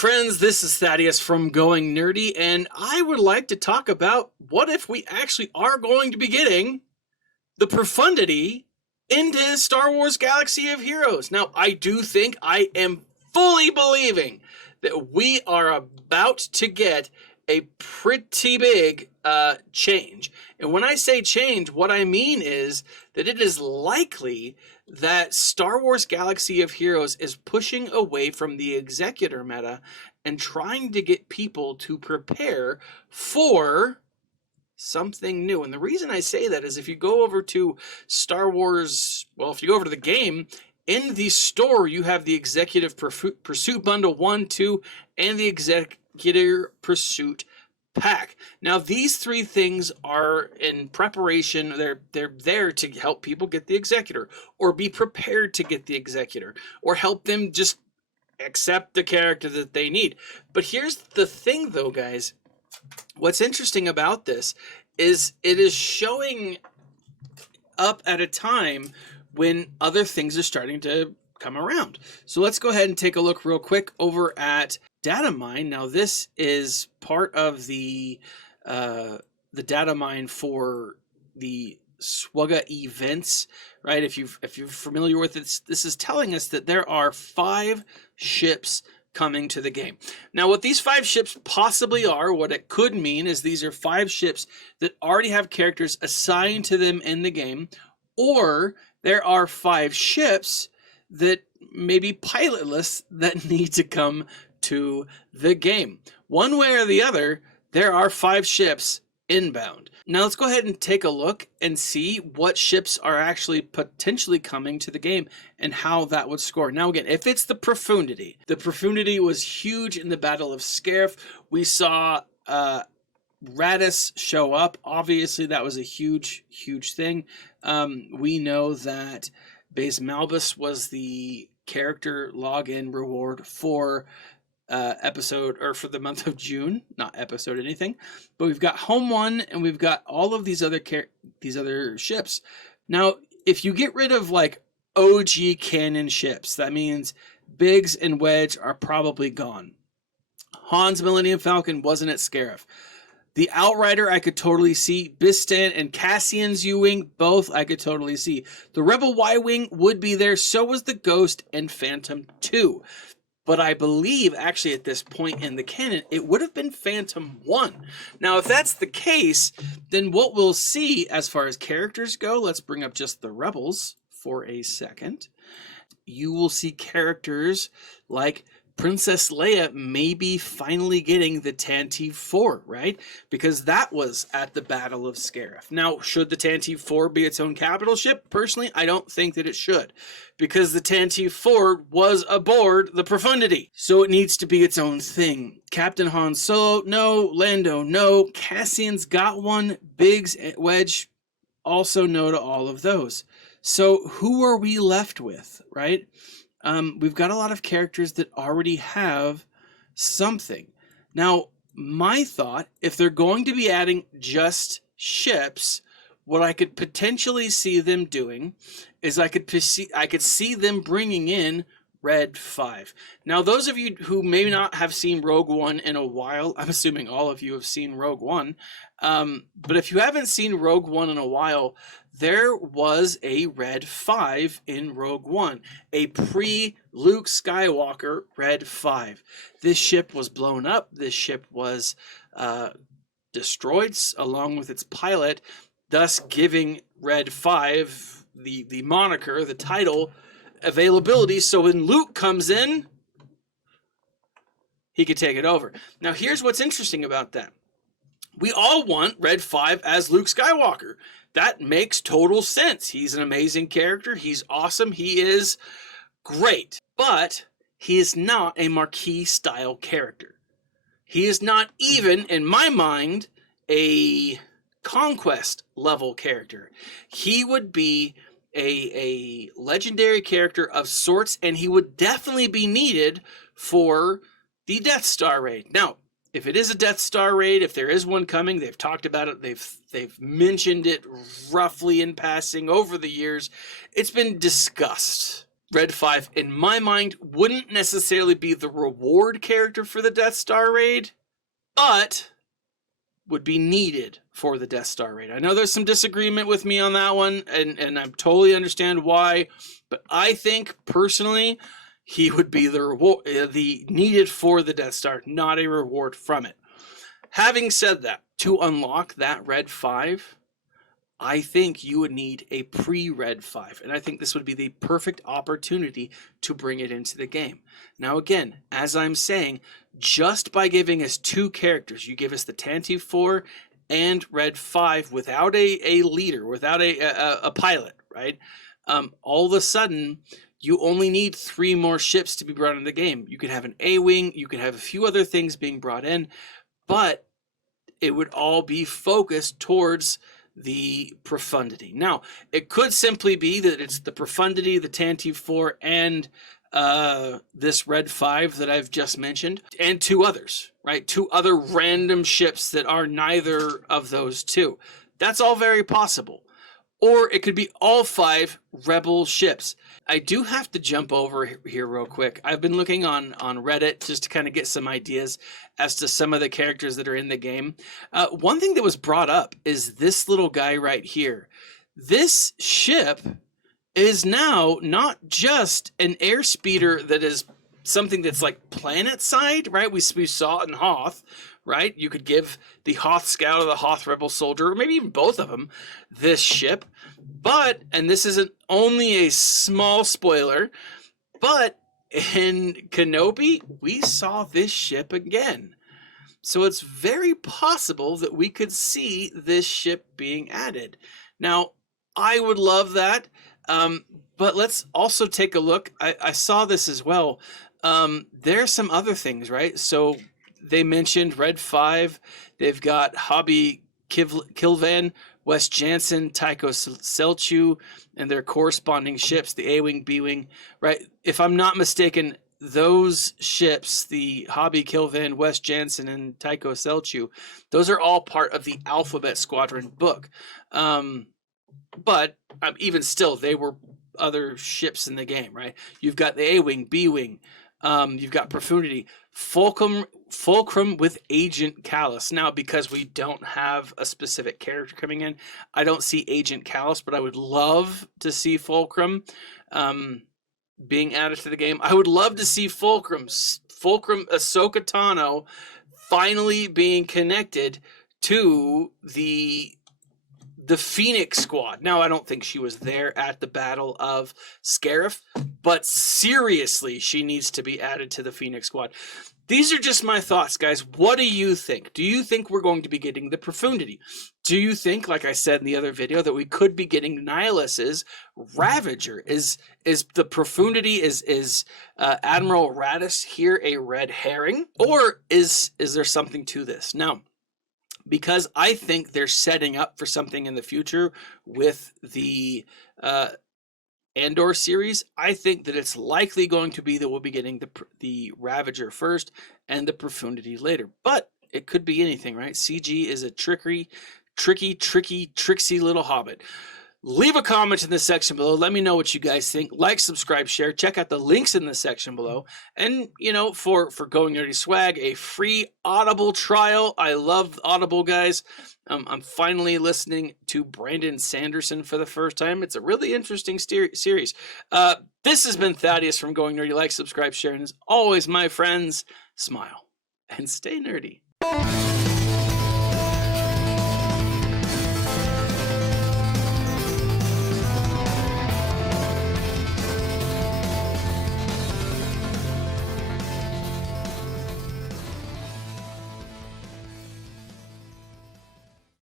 friends, this is Thaddeus from Going Nerdy, and I would like to talk about what if we actually are going to be getting the Profundity into Star Wars Galaxy of Heroes. Now, I do think I am fully believing that we are about to get a pretty big change. And when I say change, what I mean is that it is likely that Star Wars Galaxy of Heroes is pushing away from the Executor meta and trying to get people to prepare for something new. And the reason I say that is if you go over to Star Wars, well, if you go over to the game, in the store, you have the Executive Pursuit Bundle 1, 2, and the Executor Pursuit Pack. Now, these three things are in preparation. They're there to help people get the Executor, or be prepared to get the Executor, or help them just accept the character that they need. But here's the thing, though, guys. What's interesting about this is it is showing up at a time when other things are starting to come around. So let's go ahead and take a look real quick over at data mine. Now this is part of the data mine for the SWGOH events, right? If you're familiar with it, this is telling us that there are 5 ships coming to the game. Now, what these 5 ships possibly are, what it could mean is these are 5 ships that already have characters assigned to them in the game, or there are 5 ships that may be pilotless that need to come to the game. One way or the other, there are 5 ships inbound. Now let's go ahead and take a look and see what ships are actually potentially coming to the game and how that would score. Now again, if it's the Profundity was huge in the Battle of Scarif. We saw Raddus show up. Obviously that was a huge thing. We know that Base Malbus was the character login reward for episode, or for the month of June, not episode anything, but we've got Home One and we've got all of these other ships. Now, if you get rid of like OG canon ships, that means Biggs and Wedge are probably gone. Han's Millennium Falcon wasn't at Scarif. The Outrider I could totally see. Bistan and Cassian's U-Wing, both I could totally see. The Rebel Y-Wing would be there, so was the Ghost and Phantom 2. But I believe, actually, at this point in the canon, it would have been Phantom 1. Now, if that's the case, then what we'll see as far as characters go, let's bring up just the Rebels for a second. You will see characters like Princess Leia maybe finally getting the Tantive 4, right? Because that was at the Battle of Scarif. Now, should the Tantive 4 be its own capital ship? Personally, I don't think that it should, because the Tantive 4 was aboard the Profundity. So it needs to be its own thing. Captain Han Solo, no. Lando, no. Cassian's got one. Biggs, Wedge, also no to all of those. So who are we left with, right? We've got a lot of characters that already have something. Now, my thought, if they're going to be adding just ships, what I could potentially see them doing is I could see them bringing in Red 5. Now, those of you who may not have seen Rogue One in a while, I'm assuming all of you have seen Rogue One, but if you haven't seen Rogue One in a while, there was a Red 5 in Rogue One, a pre-Luke Skywalker Red 5. This ship was blown up. This ship was destroyed along with its pilot, thus giving Red 5 the moniker, the title, availability, so when Luke comes in, he could take it over. Now, here's what's interesting about that. We all want Red 5 as Luke Skywalker. That makes total sense. He's an amazing character. He's awesome. He is great. But he is not a Marquis-style character. He is not even, in my mind, a Conquest-level character. He would be a legendary character of sorts, and he would definitely be needed for the Death Star raid. Now, if it is a Death Star raid, if there is one coming, they've talked about it, they've mentioned it roughly in passing over the years. It's been discussed. Red 5, in my mind, wouldn't necessarily be the reward character for the Death Star raid, but would be needed for the Death Star raid. I know there's some disagreement with me on that one, and I totally understand why, but I think personally he would be the reward, the needed for the Death Star, not a reward from it. Having said that, to unlock that Red 5, I think you would need a pre-Red 5, and I think this would be the perfect opportunity to bring it into the game. Now again, as I'm saying, just by giving us 2 characters, you give us the Tantive 4 and Red 5 without a leader, without a pilot, right? All of a sudden, you only need 3 more ships to be brought into the game. You could have an A-Wing, you could have a few other things being brought in, but it would all be focused towards the Profundity. Now, it could simply be that it's the Profundity, the Tantive 4, and this Red 5 that I've just mentioned, and 2 others, right? 2 other random ships that are neither of those 2. That's all very possible. Or it could be all 5 Rebel ships. I do have to jump over here real quick. I've been looking on Reddit just to kind of get some ideas as to some of the characters that are in the game. One thing that was brought up is this little guy right here. This ship is now not just an airspeeder that is something that's like planet side, right? We saw it in Hoth, right? You could give the Hoth Scout or the Hoth Rebel Soldier, or maybe even both of them, this ship. But, and this isn't only a small spoiler, but in Kenobi, we saw this ship again. So it's very possible that we could see this ship being added. Now, I would love that, but let's also take a look. I saw this as well. There are some other things, right? So they mentioned Red 5. They've got Hobby Kilvan, West Jansen, Tycho Selchu, and their corresponding ships, the A-Wing, B-Wing, right? If I'm not mistaken, those ships, the Hobby Kilvan, West Jansen, and Tycho Selchu, those are all part of the Alphabet Squadron book. But even still, they were other ships in the game, right? You've got the A-Wing, B-Wing, you've got Profundity, Fulcrum with Agent Callus. Now, because we don't have a specific character coming in, I don't see Agent Callus, but I would love to see Fulcrum being added to the game. I would love to see Fulcrum Ahsoka Tano finally being connected to the Phoenix Squad. Now, I don't think she was there at the Battle of Scarif, but seriously, she needs to be added to the Phoenix Squad. These are just my thoughts, guys. What do you think? Do you think we're going to be getting the Profundity? Do you think, like I said in the other video, that we could be getting Nihilus's Ravager? Is the Profundity, is Admiral Raddus here a red herring? Or is there something to this? Now, because I think they're setting up for something in the future with the Andor series, I think that it's likely going to be that we'll be getting the Ravager first and the Profundity later. But it could be anything, right? CG is a tricksy little hobbit. Leave a comment in the section below. Let me know what you guys think. Like, subscribe, share. Check out the links in the section below. And, you know, for Going Nerdy Swag, a free Audible trial. I love Audible, guys. I'm finally listening to Brandon Sanderson for the first time. It's a really interesting series. This has been Thaddeus from Going Nerdy. Like, subscribe, share. And as always, my friends, smile and stay nerdy.